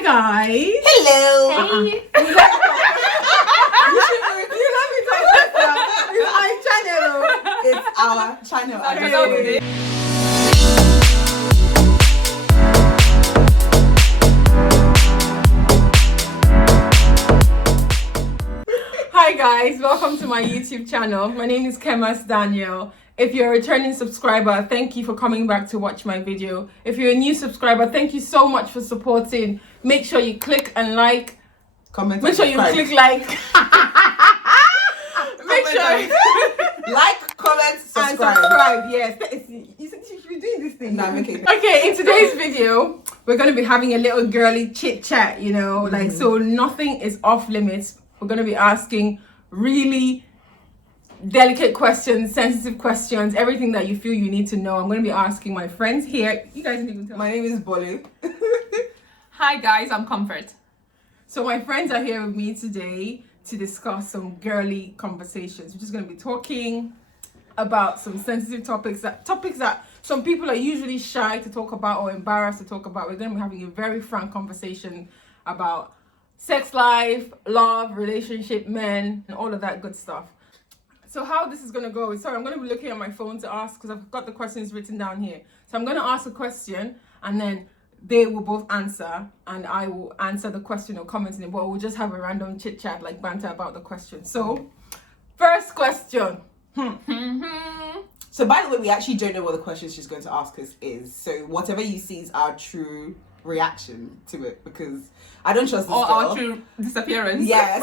Hi guys. Hello. Hey. You let me talk like that. It's my channel. It's our channel. Okay. Hi guys, welcome to my YouTube channel. My name is Kemas Daniel. If you're a returning subscriber, thank you for coming back to watch my video. If you're a new subscriber, thank you so much for supporting. Make sure you click and like. Comment. Make sure you click like. Make sure like, comment, and subscribe. subscribe. Yes, you should be doing this thing. No, I'm okay. Okay, in today's video, we're going to be having a little girly chit chat, you know, like, so nothing is off limits. We're going to be asking really delicate questions, sensitive questions, everything that you feel you need to know. I'm going to be asking my friends here. You guys need to tell. My name is Bolu. Hi guys, I'm Comfort. So my friends are here with me today to discuss some girly conversations. We're just going to be talking about some sensitive topics that some people are usually shy to talk about or embarrassed to talk about. We're going to be having a very frank conversation about sex life, love, relationship, men, and all of that good stuff. So how this is going to go is, sorry, I'm going to be looking at my phone to ask because I've got the questions written down here. So I'm going to ask a question and then they will both answer and I will answer the question or comment in it, but we'll just have a random chit chat, like banter about the question. So first question. So by the way, we actually don't know what the question she's going to ask us is. So whatever you see is our true reaction to it, because I don't trust this Or girl. our true disappearance. Yes.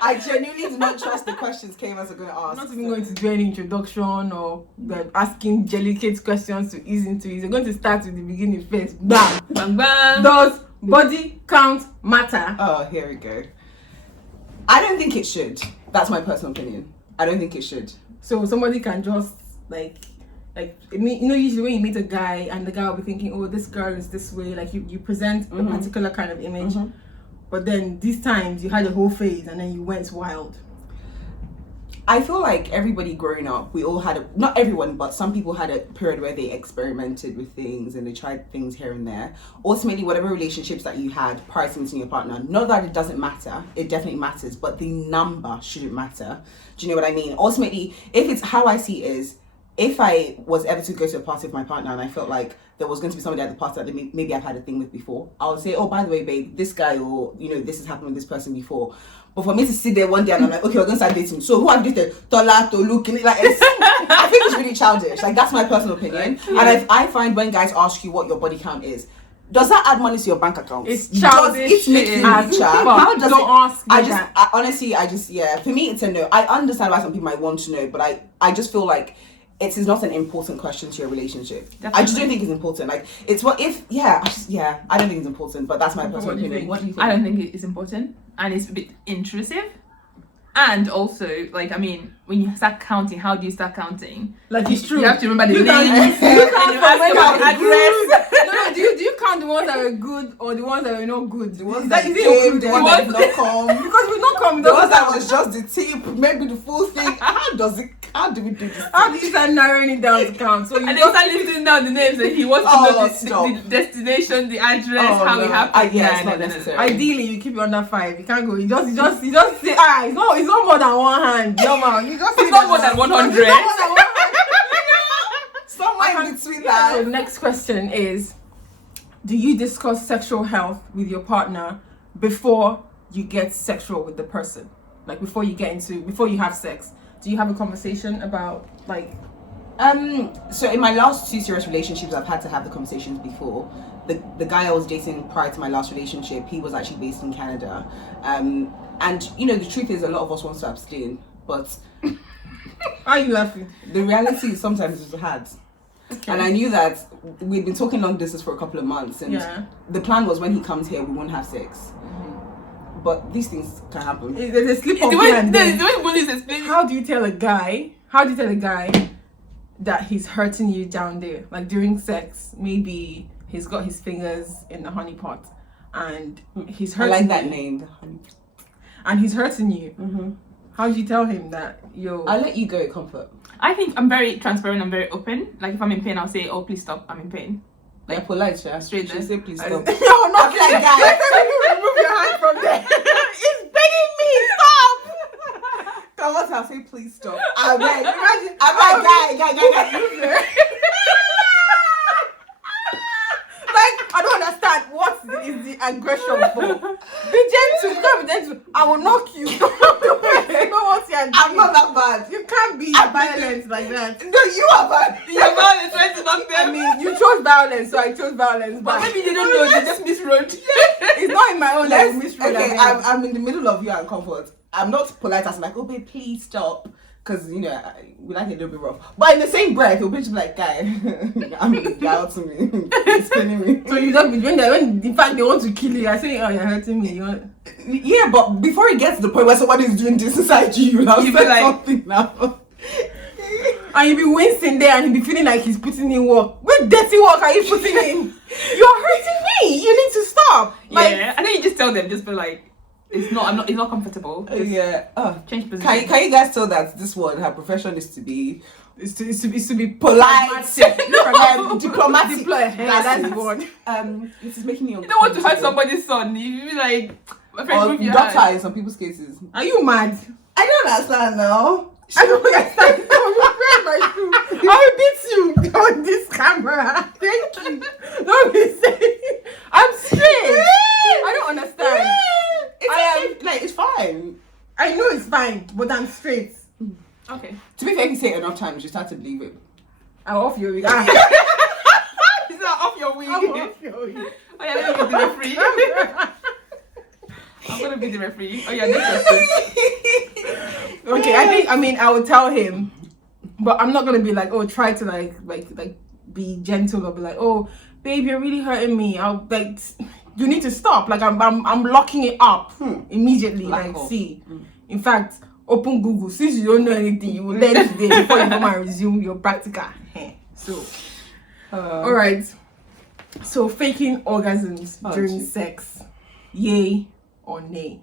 I genuinely do not trust the questions Kemas are going to ask. I'm not even going to do any introduction or asking delicate questions to ease into it. We're going to start with the beginning first. Bam! Bang bang. Does body count matter? Oh, here we go. I don't think it should. That's my personal opinion. I don't think it should. So somebody can just like usually when you meet a guy and the guy will be thinking, oh, this girl is this way, like you present a particular kind of image, but then these times you had a whole phase and then you went wild. I feel like everybody growing up, we all had not everyone, but some people had a period where they experimented with things and they tried things here and there. Ultimately, whatever relationships that you had prior to meeting your partner, not that it doesn't matter, it definitely matters, but the number shouldn't matter. Do you know what I mean? Ultimately, if it's how I see it is, if I was ever to go to a party with my partner and I felt like there was going to be somebody at the party that maybe I've had a thing with before, I would say, oh, by the way, babe, this guy, or, you know, this has happened with this person before. But for me to sit there one day and I'm like, okay, we're going to start dating. So who have you dated? Tola, Tolu, Kini? Like, I think it's really childish. Like, that's my personal opinion. Yeah. And I find when guys ask you what your body count is, does that add money to your bank account? It's childish. Does it make you as richer? fuck. How does Don't it? ask me that. For me, it's a no. I understand why some people might want to know, but I just feel like it is not an important question to your relationship. Definitely. I just don't think it's important. Like, it's what if, I don't think it's important, but that's my personal What do you opinion. think? What do you think? I don't think it's important, and it's a bit intrusive. And also, like, I mean, when you start counting, how do you start counting? Like, it's true. You have to remember the You name. count- And you you count ask from about when you're address. No, do you count the ones that are good or the ones that are not good? The ones Is that is it came, included? the ones that did not come. Because we not come. The ones that was just the tip, maybe the full thing. How do we do this? How do you start narrowing it down to count? So you And they also listing down the names, and he wants to know the destination, the address, how it happened. It's not necessary. ideally you keep it under 5. You can't go. You just say it's not more than one hand. No man, you just It's not more than 100. It's not more than 100. Somewhere in between So that. the next question is, do you discuss sexual health with your partner before you get sexual with the person? Like before you have sex? Do you have a conversation about like? So in my last 2 serious relationships, I've had to have the conversations before. The guy I was dating prior to my last relationship, he was actually based in Canada. And you know, the truth is a lot of us want to abstain, but Why are you laughing? the reality is sometimes it's hard. Okay. And I knew that we'd been talking long distance for a couple of months, and the plan was when he comes here, we won't have sex. But these things can happen. There's a slip of The here way and there. the way Bonnie is explaining. How do you tell a guy that he's hurting you down there? Like during sex, maybe he's got his fingers in the honey pot and he's I hurting like that you. name. And he's hurting you. How do you tell him that I'll let you go, Comfort. I think I'm very transparent. I'm very open. Like if I'm in pain, I'll say, "Oh, please stop. I'm in pain." Like polite, yeah. Straight She there. say please stop. No, not I'll be like, guys. remove your hand from there. It's begging me. Stop. Come on, I'll say please stop. I'm like, imagine. I'm like, guy. Like, I don't understand what is the aggression for. Be gentle. You can't be gentle. I will knock you. You know what you're doing. I'm not that bad. You can't be violent like that. No, you are bad. You're not trying to knock I them. mean, you chose violence, so I chose violence. But But maybe they don't know. They just miswrote. it's not in my own misread. Okay, I'm in the middle of you and comfort. I'm not polite as like, oh babe, please stop. Because, you know, we like it a little bit rough. But in the same breath, you'll be like, guy, I'm out to me. It's killing me. So you don't be when in fact they want to kill you. I say, oh, you're hurting me. You want... Yeah, but before it gets to the point where somebody is doing this inside you, now You say be like- something now. And you be wincing there and he be feeling like he's putting in work. What dirty work are you putting in? You're hurting me. You need to stop. Like, Yeah, and then you just tell them, just be like, it's not comfortable. Just Yeah. change position. Can you guys tell that this one, her profession is to be it's to be polite, diplomatic. That's the one. This is making me You don't want to hurt somebody's son. You be like, my friend, or move your daughter hand. in some people's cases. Are you mad? I don't understand now. I don't understand. I will beat you on this camera. Thank you. Don't be saying I'm straight. I don't understand. It's fine. I know it's fine, but I'm straight. Okay. To be fair, if you say it enough times, you start to believe it. I'm off your wig. Is that off your wig? I'm off your wig. Oh yeah, let me be the referee. I'm gonna be the referee. Oh yeah, next question. Okay, I would tell him, but I'm not gonna be like, oh, try to like be gentle or be like, oh, babe, you're really hurting me. I'll like, you need to stop. Like I'm locking it up immediately. Lock like, off. see, in fact, open Google. Since you don't know anything, you will learn today before you come and resume your practical. So, all right. So faking orgasms during geez. sex, yay or nay?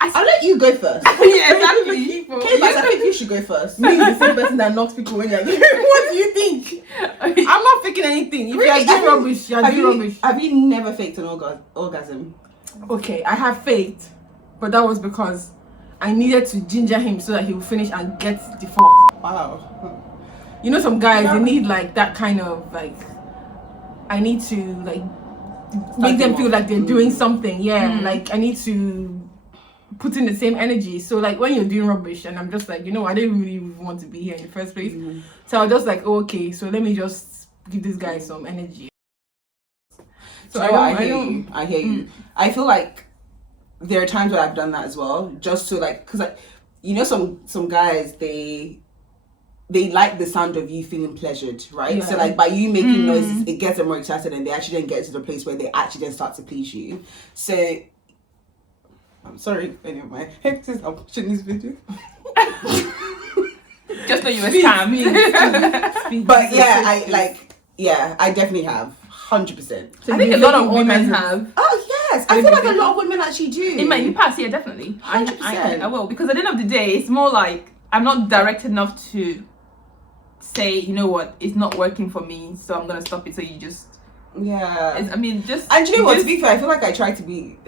I'll let you go first. Yeah, exactly. Okay, but I think you should go first. Me, the same person that knocks people when you're what do you think? I'm not faking anything. If you're doing rubbish, you're doing rubbish. Have you never faked an orgasm? Okay, I have faked, but that was because I needed to ginger him so that he will finish and get the fuck. Wow. You know, some guys they need like that kind of like. I need to like make them feel like they're doing something. Yeah, like I need to put in the same energy. So like when you're doing rubbish and I'm just like, you know, I didn't really want to be here in the first place. So I was just like, oh, okay, so let me just give this guy some energy. So I hear you. I feel like there are times where I've done that as well, just to like, because like, you know, some guys they like the sound of you feeling pleasured, right? Yeah. So like by you making noises, it gets them more excited, and they actually then get to the place where they actually then start to please you. So I'm sorry, any of my exes are watching this video. Just know you were scammed. Speak. But yeah, I definitely have 100%. So I think a you've lot been of women faking have. Oh yes, I feel like a lot of women actually do. In my past, yeah, definitely. 100%. I will, because at the end of the day, it's more like I'm not direct enough to say, you know what, it's not working for me, so I'm gonna stop it. So you just, Yeah. I mean, just. And you know what? To just- be fair, I feel like I try to be.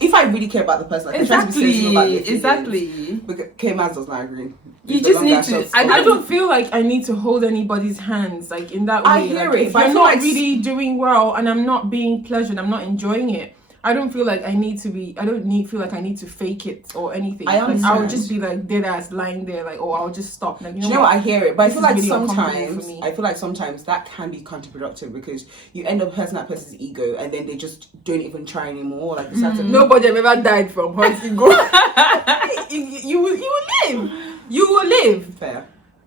If I really care about the person, like, I try to be sensible about their feelings. Exactly. Because Kemas does not agree. You It's just the need long to- and short I I story. don't feel like I need to hold anybody's hands like in that way. I hear like, it, if but I you're feel not like really doing well and I'm not being pleasured, I'm not enjoying it. I don't feel like I need to be. I don't feel like I need to fake it or anything. I Like, understand. I'll just be like dead ass lying there, like, oh, I'll just stop. Like, Do you know what? I hear it, but I This feel is like really uncomfortable sometimes for me. I feel like sometimes that can be counterproductive because you end up hurting that person's ego, and then they just don't even try anymore. Like Nobody have ever died from hurt ego. you will live. You will live. fair.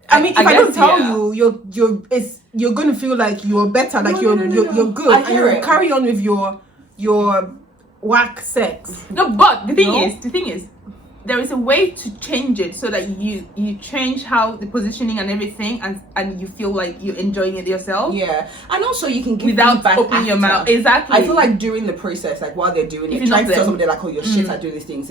I mean, if I don't guess, tell yeah. you, you're gonna feel like you're better, like No, you're no. you're good, I and hear you it. carry on with your whack sex. No, but the thing No? is, there is a way to change it so that you change how the positioning and everything, and you feel like you're enjoying it yourself. Yeah, and also you can give without feedback opening your after. mouth. Exactly. I feel like during the process, like while they're doing If it, you're trying not to tell there. somebody like, oh, you're shit at doing these things,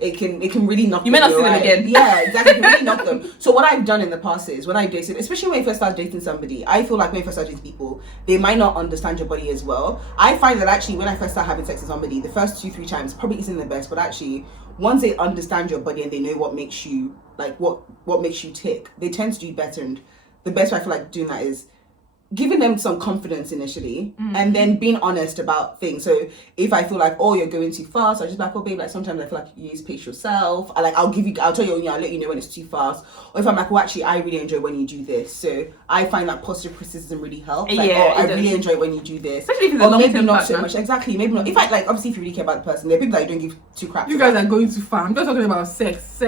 it can really knock You may them, not see them right? again. Yeah, exactly. It can really knock them. So what I've done in the past is when I dated, especially when you first start dating somebody, I feel like when you first start dating people, they might not understand your body as well. I find that actually when I first start having sex with somebody, the first 2-3 times probably isn't the best, but actually once they understand your body and they know what makes you like what makes you tick, they tend to do better. And the best way I feel like doing that is giving them some confidence initially, and then being honest about things. So if I feel like, oh, you're going too fast, I just like, oh babe, like sometimes I feel like you need to pace yourself. I'll tell you, I'll let you know when it's too fast. Or if I'm like, well, actually I really enjoy when you do this. So I find that positive criticism really helps. Like, Yeah, I it does. really enjoy when you do this. Especially if it's Or a maybe long-term not so partner. much. Exactly, maybe not. If I like, obviously if you really care about the person, there are people that you don't give two craps You about. guys are going too far. I'm just talking about sex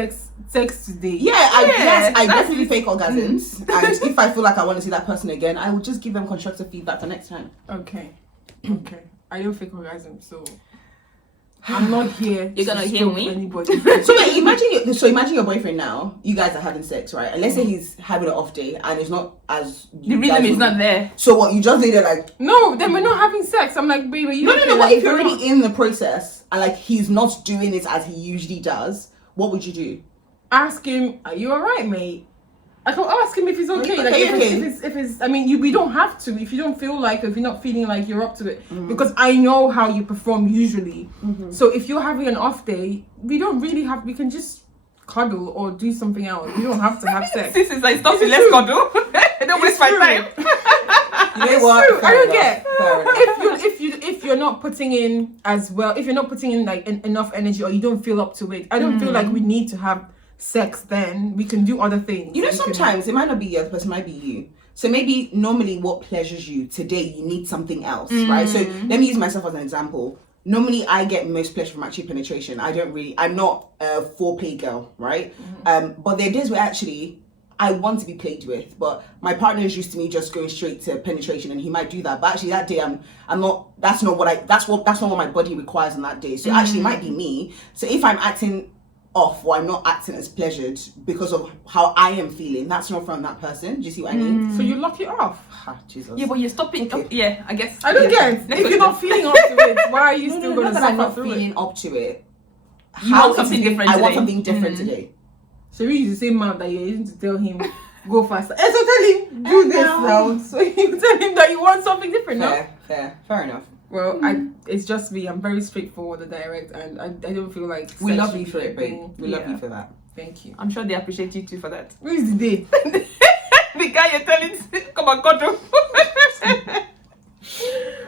today. Yeah, I that's definitely fake orgasms. And if I feel like I want to see that person again, I will just give them constructive feedback for next time. Okay. I don't fake orgasm, so I'm not here. You're gonna to hear stroke me? Anybody. So wait, imagine your boyfriend now. You guys are having sex, right? And let's say he's having an off day and it's not as The rhythm is not there. So what? You just need it like No, then we're not having sex. I'm like, baby, you no. okay? What Like, if you're we're already in the process and like he's not doing it as he usually does? What would you do? ask him, are you alright, mate? I can ask him if he's okay. Okay, Like okay. if it's I mean we don't have to if you don't feel like, if you're not feeling like you're up to it, because I know how you perform usually. So if you're having an off day, we can just cuddle or do something else. We don't have to have sex. This is like, stop This it, is let's true. cuddle. Don't waste my true. time. You know It's what? true. I Fair don't enough. get Fair enough. if you're not putting in as well, if you're not putting in like enough energy, or you don't feel up to it, I don't feel like we need to have sex. Then we can do other things. You know, We can- sometimes it might not be the other person, it might be you. So maybe normally what pleasures you today, you need something else, right? So let me use myself as an example. Normally I get most pleasure from actually penetration. I'm not a foreplay girl, right? But there are days where actually I want to be played with, but my partner is used to me just going straight to penetration, and he might do that. But actually that day I'm not. That's not what my body requires on that day. So actually it might be me. So if I'm acting off or I'm not acting as pleasured because of how I am feeling, that's not from that person. Do you see what I mean? So you lock it off. Ah, Jesus. Yeah, but you're stopping. Okay. Yeah, I guess. I don't yeah. get. If you're not feeling up to it, why are you No, still not going to that I'm suffer not through it? feeling up to it. You want something is it- different I want today. something different today. So you use the same mouth that you're using to tell him go faster. And so tell him do this now. So you tell him that you want something different, no? Fair enough. Well, it's just me. I'm very straightforward and direct, and I don't feel like We sex love should you be for a it, babe. thing. We love Yeah. you for that. Thank you. I'm sure they appreciate you too for that. Where is the day? The guy you're telling, come on, cuddle.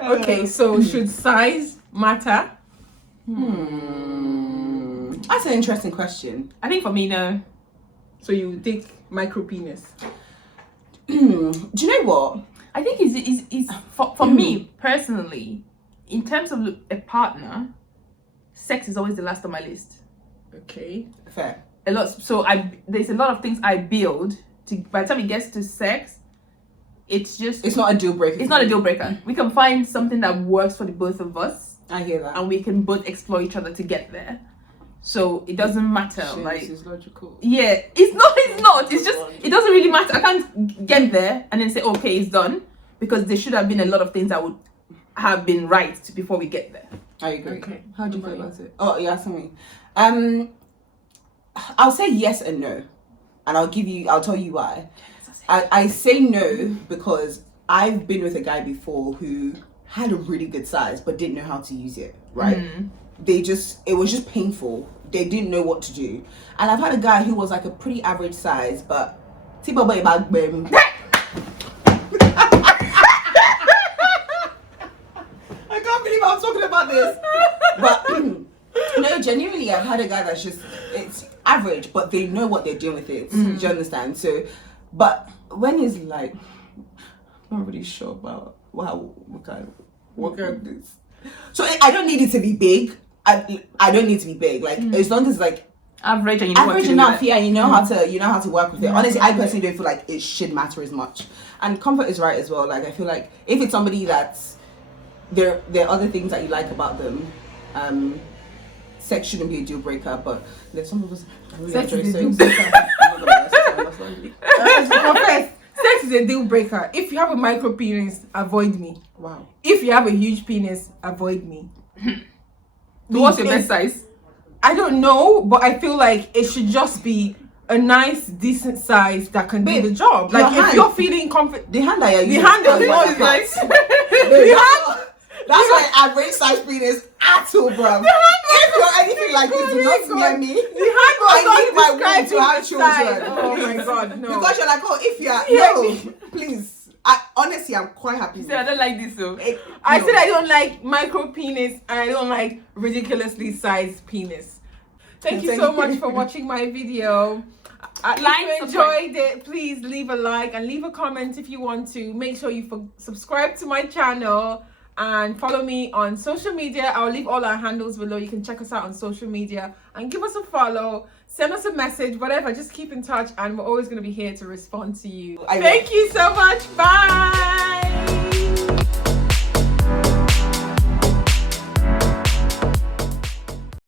Okay, so should size matter? That's an interesting question. I think for me, no. So you take micro penis. Do you know what? I think is for me personally, in terms of a partner, sex is always the last on my list. Okay. Fair. A lot. So there's a lot of things I build to. By the time it gets to sex, it's It's not a deal breaker. it's not a deal breaker. We can find something that works for the both of us, I hear that. and we can both explore each other to get there. So it doesn't matter. Shit, Like this is logical. yeah, it's not. It's just it doesn't really matter. I can't get there and then say okay, it's done, because there should have been a lot of things that would have been right before we get there. I agree. Okay. How do you What feel about about it? Oh, you're asking me. I'll say yes and no, and I'll tell you why. I say no because I've been with a guy before who had a really good size but didn't know how to use it, right? It was just painful. They didn't know what to do. And I've had a guy who was like a pretty average size, but I can't believe I'm talking about this. But no, genuinely, I've had a guy that's it's average, but they know what they're doing with it. Do you understand? So, but when he's like, I'm not really sure about what kind of this. So I don't need it to be big. I don't need to be big. Like as long as like Average and you know what average to do with enough, it. yeah, you know how to work with it. Honestly, I personally don't feel like it should matter as much. And comfort is right as well. Like I feel like if it's somebody that's there are other things that you like about them, sex shouldn't be a deal breaker, but there's some people I really Sex enjoy is a deal sex. breaker. I'm not gonna lie, sometimes I understand you. Sex is a deal breaker. If you have a micro penis, avoid me. Wow. If you have a huge penis, avoid me. So what's your best size? I don't know, but I feel like it should just be a nice, decent size that can Babe, do the job. your Like if hand. you're feeling confident, The hand that you're the using hand is is not not the nice. hand. That's why average size penis at all, bro. If you're anything like this, do not near me. The hand was I need my not womb to have describing the size. children. Oh my god, no. Because you're like, oh, if you're Yeah. no, please. Honestly, I'm quite happy. You say I don't like this though. I No. said I don't like micro penis and I don't like ridiculously sized penis. Thank you so much for watching my video. If Like, you enjoyed it, please leave a like and leave a comment if you want to. Make sure you subscribe to my channel and follow me on social media. I'll leave all our handles below. You can check us out on social media and give us a follow. Send us a message, whatever. Just keep in touch and we're always going to be here to respond to you. Thank you so much. Bye.